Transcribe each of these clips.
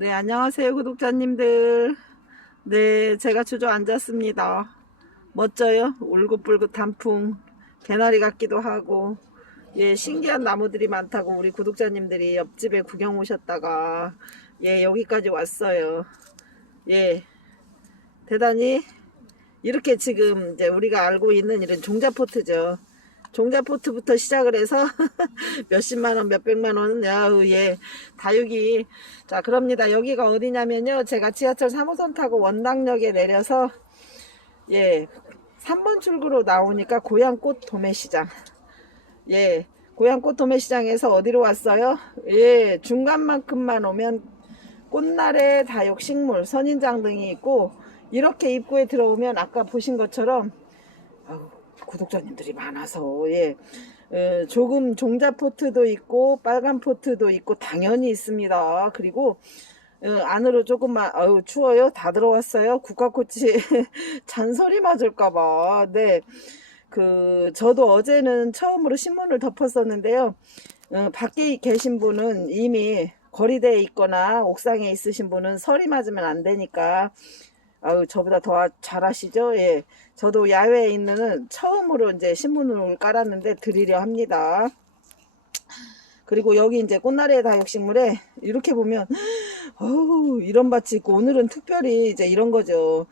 네, 안녕하세요, 구독자님들. 네, 제가 주저앉았습니다. 멋져요? 울긋불긋 단풍, 개나리 같기도 하고, 예, 신기한 나무들이 많다고 우리 구독자님들이 옆집에 구경 오셨다가, 예, 여기까지 왔어요. 예, 대단히 이렇게 지금 이제 우리가 알고 있는 이런 종자포트죠. 종자포트부터 시작을 해서 몇십만 원, 몇백만 원, 야, 예, 다육이. 자, 그럽니다. 여기가 어디냐면요. 제가 지하철 3호선 타고 원당역에 내려서, 예, 3번 출구로 나오니까 고향꽃 도매시장. 예, 고향꽃 도매시장에서 어디로 왔어요? 예, 중간만큼만 오면 꽃날의 다육 식물, 선인장 등이 있고, 이렇게 입구에 들어오면 아까 보신 것처럼, 아우, 구독자님들이 많아서 예. 어, 조금 종자 포트도 있고 빨간 포트도 있고 당연히 있습니다. 그리고 어, 안으로 조금만 아유 추워요? 다 들어왔어요? 국화꽃이 잔소리 맞을까봐. 네. 그 저도 어제는 처음으로 신문을 덮었었는데요. 어, 밖에 계신 분은 이미 거리대에 있거나 옥상에 있으신 분은 설이 맞으면 안 되니까 아유 저보다 더 잘하시죠 예 저도 야외에 있는 처음으로 이제 신문을 깔았는데 드리려 합니다. 그리고 여기 이제 꽃나래 다육식물에 이렇게 보면 어우 이런 밭이 있고 오늘은 특별히 이제 이런 거죠.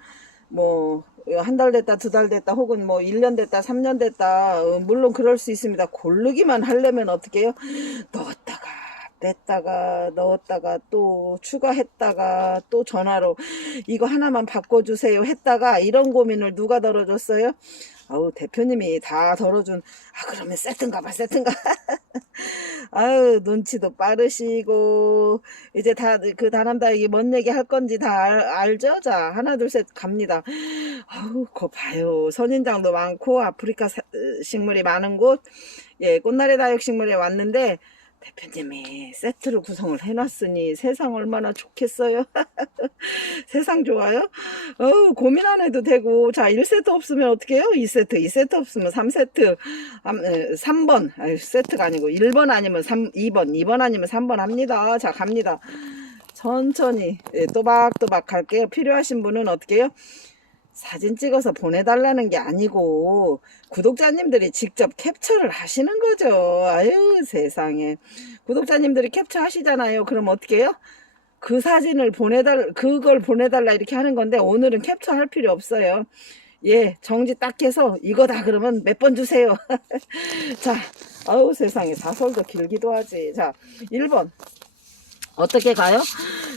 뭐 한 달 됐다 두 달 됐다 혹은 뭐 1년 됐다 3년 됐다 어, 물론 그럴 수 있습니다. 고르기만 하려면 어떻게 해요? 넣었다가 뺐다가 넣었다가 또 추가했다가 또 전화로 이거 하나만 바꿔주세요 했다가 이런 고민을 누가 덜어줬어요? 아우 대표님이 다 덜어준 아 그러면 세트인가 봐 세트인가. 아유 눈치도 빠르시고. 이제 다 그 다남다육이 뭔 얘기 할 건지 다 알, 알죠? 자 하나 둘 셋 갑니다. 아우 거 봐요. 선인장도 많고 아프리카 사- 식물이 많은 곳예 꽃나래 다육식물에 왔는데 대표님이 세트로 구성을 해놨으니 세상 얼마나 좋겠어요? 세상 좋아요? 어우, 고민 안 해도 되고. 자, 1세트 없으면 어떻게 해요? 2세트, 2세트 없으면 3세트, 3번, 아유, 세트가 아니고 1번 아니면 3, 2번, 2번 아니면 3번 합니다. 자, 갑니다. 천천히, 예, 또박또박 갈게요. 필요하신 분은 어떻게 해요? 사진 찍어서 보내달라는 게 아니고 구독자님들이 직접 캡처를 하시는 거죠. 아유 세상에 구독자님들이 캡처 하시잖아요. 그럼 어떻게 해요? 그 사진을 보내달 그걸 보내달라 이렇게 하는 건데 오늘은 캡처 할 필요 없어요. 예 정지 딱 해서 이거다 그러면 몇 번 주세요. 자 아우 세상에 사설도 길기도 하지. 자 1번 어떻게 가요?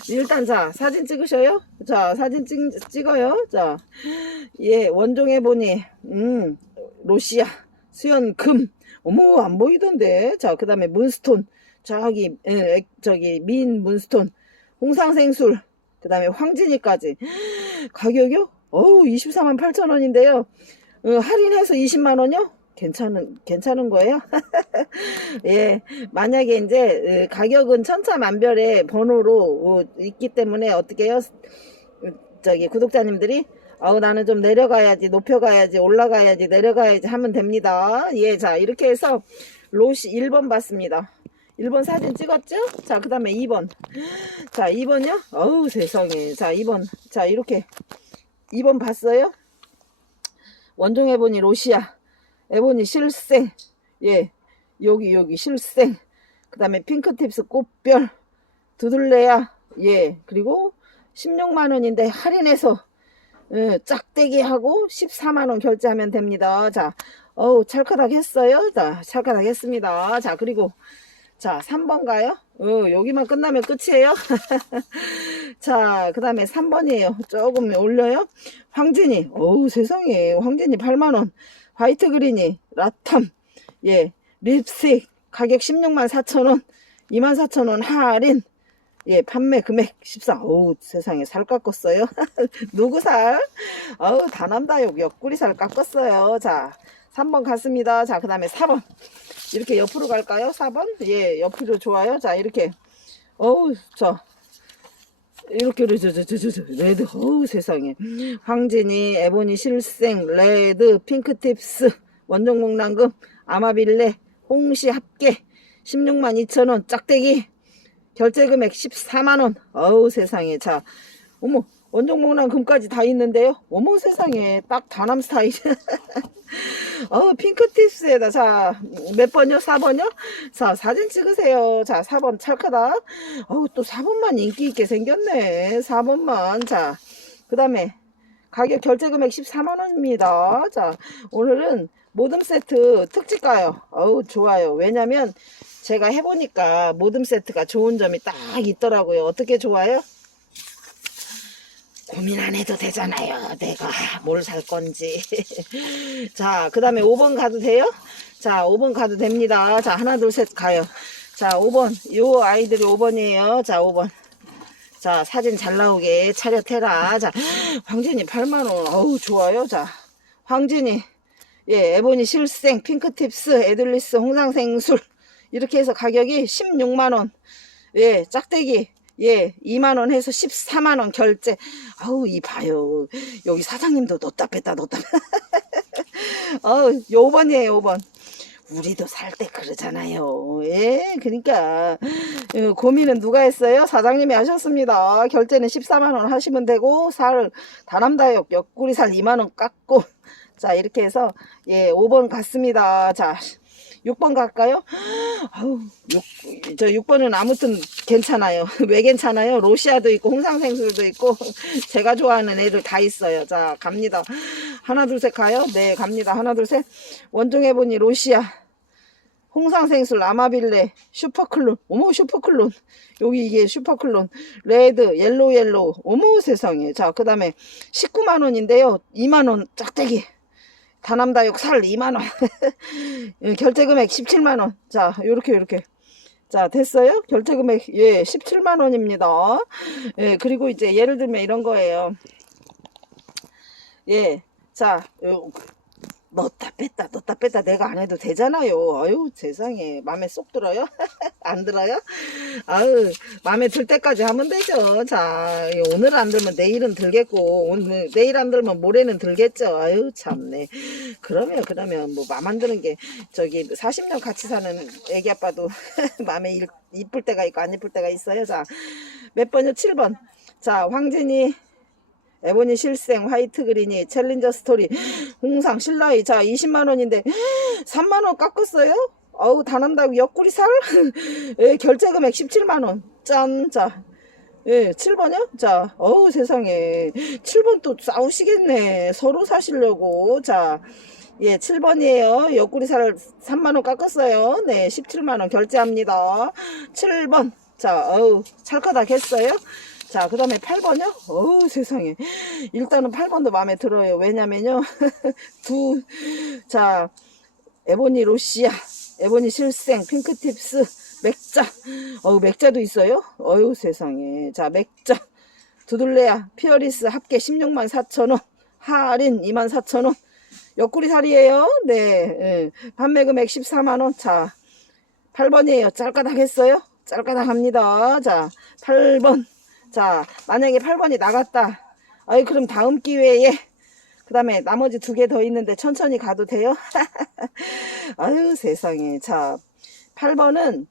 일단 자 사진 찍으셔요. 자 사진 찍, 찍어요. 자 예, 원종해 보니, 음, 로시아, 수연, 금. 어머, 안 보이던데. 자, 그 다음에 문스톤. 저기, 예, 액- 저기, 민 문스톤. 홍상생술. 그 다음에 황진이까지. 가격이요? 어우, 24만 8천 원인데요. 어, 할인해서 20만 원이요? 괜찮은, 괜찮은 거예요? 예, 만약에 이제, 어, 가격은 천차만별의 번호로 어, 있기 때문에 어떻게 해요? 저기, 구독자님들이? 아우 나는 좀 내려가야지 높여가야지 올라가야지 내려가야지 하면 됩니다. 예 자 이렇게 해서 로시 1번 봤습니다. 1번 사진 찍었죠? 자그 다음에 2번. 자 2번요? 어우 세상에. 자 2번. 자 이렇게. 2번 봤어요? 원종 에보니 로시아 에보니 실생 예 여기 여기 실생 그 다음에 핑크tip스 꽃별 두들레야 예 그리고 16만원인데 할인해서 예, 짝대기하고 14만원 결제하면 됩니다. 자, 어우, 찰카닥 했어요. 자, 찰카닥 했습니다. 자, 그리고, 자, 3번 가요? 어, 여기만 끝나면 끝이에요. 자, 그 다음에 3번이에요. 조금 올려요. 황진이, 어우, 세상에. 황진이 8만원. 화이트 그린이, 라탐, 예, 립스틱, 가격 16만 4천원. 2만 4천원 할인. 예, 판매 금액 14. 어우, 세상에 살 깎았어요. 누구 살? 어우, 다남다육 옆구리 살 깎았어요. 자, 3번 갔습니다. 자, 그 다음에 4번. 이렇게 옆으로 갈까요? 4번? 예, 옆으로 좋아요. 자, 이렇게. 어우, 저. 이렇게, 저, 저, 저, 저, 저, 레드. 어우, 세상에. 황진이, 에보니 실생, 레드, 핑크tip스, 원종목난금, 아마빌레, 홍시 합계, 16만 2천원, 짝대기. 결제 금액 14만원. 어우, 세상에. 자, 어머, 원종목랑 금까지 다 있는데요. 어머, 세상에. 딱 다남 스타일. 어우, 핑크티스에다. 자, 몇 번요? 4번요? 자, 사진 찍으세요. 자, 4번 찰크다. 어우, 또 4번만 인기 있게 생겼네. 4번만. 자, 그 다음에 가격 결제 금액 14만원입니다. 자, 오늘은 모듬 세트 특집가요. 어우, 좋아요. 왜냐면 제가 해보니까 모듬 세트가 좋은 점이 딱 있더라고요. 어떻게 좋아요? 고민 안 해도 되잖아요. 내가 뭘 살 건지. 자, 그 다음에 5번 가도 돼요? 자, 5번 가도 됩니다. 자, 하나, 둘, 셋 가요. 자, 5번. 요 아이들이 5번이에요. 자, 5번. 자, 사진 잘 나오게 차렷해라. 자, 황진이 8만원. 어우, 좋아요. 자, 황진이. 예, 에보니 실생, 핑크tip스, 에들리스, 홍상생술. 이렇게 해서 가격이 16만원. 예, 짝대기. 예, 2만원 해서 14만원 결제. 아우, 이 봐요. 여기 사장님도 넣다 뺐다 넣다 뺐다. 어우, 요 5번이에요, 5번. 우리도 살 때 그러잖아요. 예, 그러니까 어, 고민은 누가 했어요? 사장님이 하셨습니다. 결제는 14만 원 하시면 되고 살 다남다육 옆구리 살 2만 원 깎고 자 이렇게 해서 예 5번 갔습니다. 자 6번 갈까요? 아우 6, 저 6번은 아무튼 괜찮아요. 왜 괜찮아요? 로시아도 있고 홍상생술도 있고 제가 좋아하는 애들 다 있어요. 자 갑니다. 하나 둘 셋 가요? 네 갑니다. 하나 둘 셋 원종 해보니 로시아 홍상생술 아마빌레 슈퍼클론 어머 슈퍼클론 여기 이게 슈퍼클론 레드 옐로우 옐로우 어머 세상에 자 그 다음에 19만원인데요 2만원 짝대기 다남다육 살 2만원. 결제금액 17만원. 자 요렇게 요렇게. 자 됐어요? 결제금액 예 17만원입니다. 예 그리고 이제 예를 들면 이런 거예요. 예자 넣었다 뺐다 넣었다 뺐다. 내가 안 해도 되잖아요. 아유 세상에. 맘에 쏙 들어요? 안 들어요? 아유 맘에 들 때까지 하면 되죠. 자 오늘 안 들면 내일은 들겠고 오늘 내일 안 들면 모레는 들겠죠. 아유 참네. 그러면 그러면 뭐 맘 안 드는 게 저기 40년 같이 사는 애기 아빠도 일- 이쁠 때가 있고 안 이쁠 때가 있어요. 자 몇 번이요? 7번. 자 황진이 에보니 실생 화이트 그린이 챌린저 스토리 홍상 신라이 자 20만원인데 3만원 깎았어요 어우 다남다고 옆구리 살 예, 결제 금액 17만원 짠 자 예, 7번이요? 자, 어우, 세상에. 7번 또 싸우시겠네. 서로 사시려고. 자, 예, 7번이에요. 옆구리 살 3만원 깎았어요. 네, 17만원 결제합니다. 7번. 자, 어우, 찰까닥 했어요. 자, 그 다음에 8번이요? 어우, 세상에. 일단은 8번도 마음에 들어요. 왜냐면요. 두, 자, 에보니 로시아, 에보니 실생, 핑크tip스, 맥자. 어우, 맥자도 있어요? 어유 세상에. 자, 맥자. 두들레야, 피어리스 합계 16만 4천원. 할인 2만 4천원. 옆구리 살이에요. 네. 예. 판매 금액 14만원. 자, 8번이에요. 짤까닥 했어요? 짤까닥 합니다. 자, 8번. 자, 만약에 8번이 나갔다. 아이, 그럼 다음 기회에. 그 다음에 나머지 두 개 더 있는데 천천히 가도 돼요? 아유, 세상에. 자, 8번은,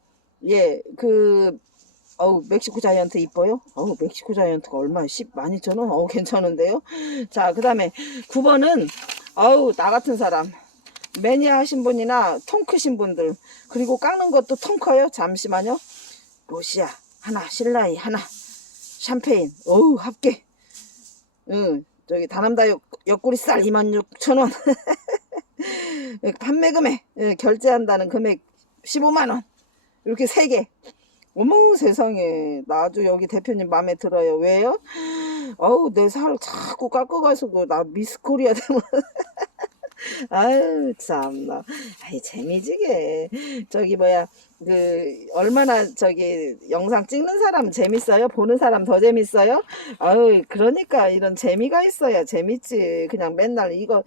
예, 그, 어우, 멕시코 자이언트 이뻐요? 어우, 멕시코 자이언트가 얼마? 10, 12,000원? 어우, 괜찮은데요? 자, 그 다음에 9번은, 어우, 나 같은 사람. 매니아 하신 분이나 통 크신 분들. 그리고 깎는 것도 통 커요? 잠시만요. 로시아, 하나, 신라이, 하나, 샴페인, 어우, 합계. 응, 저기, 다남다육 옆구리 쌀 26,000원. 판매 금액, 예, 결제한다는 금액 15만원. 이렇게 세 개. 어머 세상에 나 아주 여기 대표님 마음에 들어요 왜요? 어우 내 살 자꾸 깎아가지고 나 미스코리아 되면 아유 참나 아이 재미지게. 저기 뭐야 그 얼마나 저기 영상 찍는 사람 재밌어요? 보는 사람 더 재밌어요? 아유 그러니까 이런 재미가 있어야 재밌지. 그냥 맨날 이거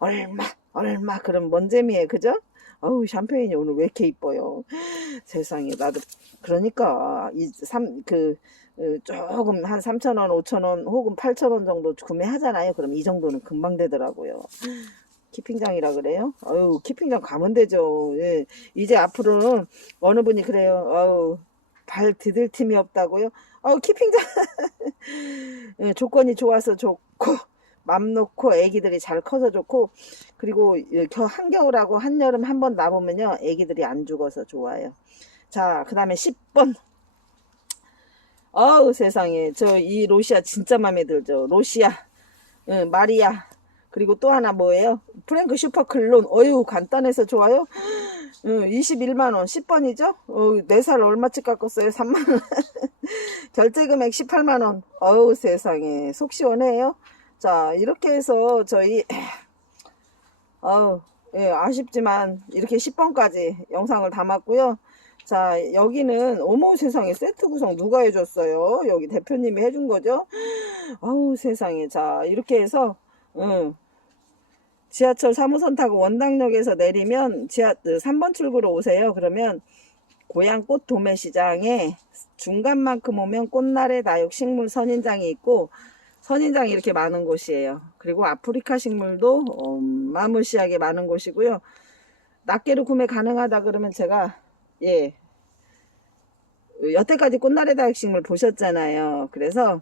얼마 얼마 그럼 뭔 재미에 그죠? 어우 샴페인이 오늘 왜 이렇게 이뻐요? 세상에 나도. 그러니까 이 삼 그 조금 한 3,000원, 5,000원 혹은 8,000원 정도 구매하잖아요. 그럼 이 정도는 금방 되더라고요. 키핑장이라 그래요? 아유, 키핑장 가면 되죠. 예. 이제 앞으로는 어느 분이 그래요. 아유, 발 디딜 틈이 없다고요? 어, 키핑장 예, 조건이 좋아서 좋고 맘 놓고 애기들이 잘 커서 좋고 그리고 예, 겨 한겨울하고 한여름 한번 남으면요 애기들이 안 죽어서 좋아요. 자, 그 다음에 10번. 어우 세상에 저 이 로시아 진짜 마음에 들죠. 로시아, 응, 마리아 그리고 또 하나 뭐예요? 프랭크 슈퍼 클론. 어유 간단해서 좋아요. 응, 21만원 10번이죠? 어, 4살 얼마치 깎았어요? 3만원. 결제 금액 18만원. 어우 세상에 속 시원해요. 자 이렇게 해서 저희 어우 예, 아쉽지만 이렇게 10번까지 영상을 담았고요. 자 여기는 어머 세상에 세트 구성 누가 해줬어요? 여기 대표님이 해준 거죠? 아우 세상에 자 이렇게 해서 응. 지하철 3호선 타고 원당역에서 내리면 지하 3번 출구로 오세요. 그러면 고향 꽃 도매시장에 중간만큼 오면 꽃날의 다육 식물 선인장이 있고 선인장이 이렇게 많은 곳이에요. 그리고 아프리카 식물도 어 마무시하게 많은 곳이고요. 낱개로 구매 가능하다 그러면 제가 예 여태까지 꽃날의 다육 식물 보셨잖아요. 그래서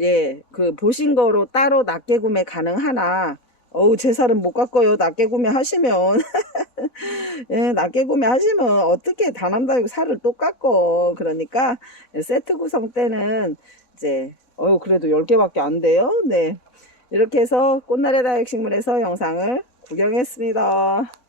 예 그 보신 거로 따로 낱개 구매 가능하나 어우 제 살은 못 깎아요. 낱개 구매 하시면 예, 낱개 구매 하시면 어떻게 다남다육 살을 또 깎어. 그러니까 세트 구성 때는 이제 어 그래도 10개밖에 안 돼요. 네. 이렇게 해서 꽃날의 다육식물에서 영상을 구경했습니다.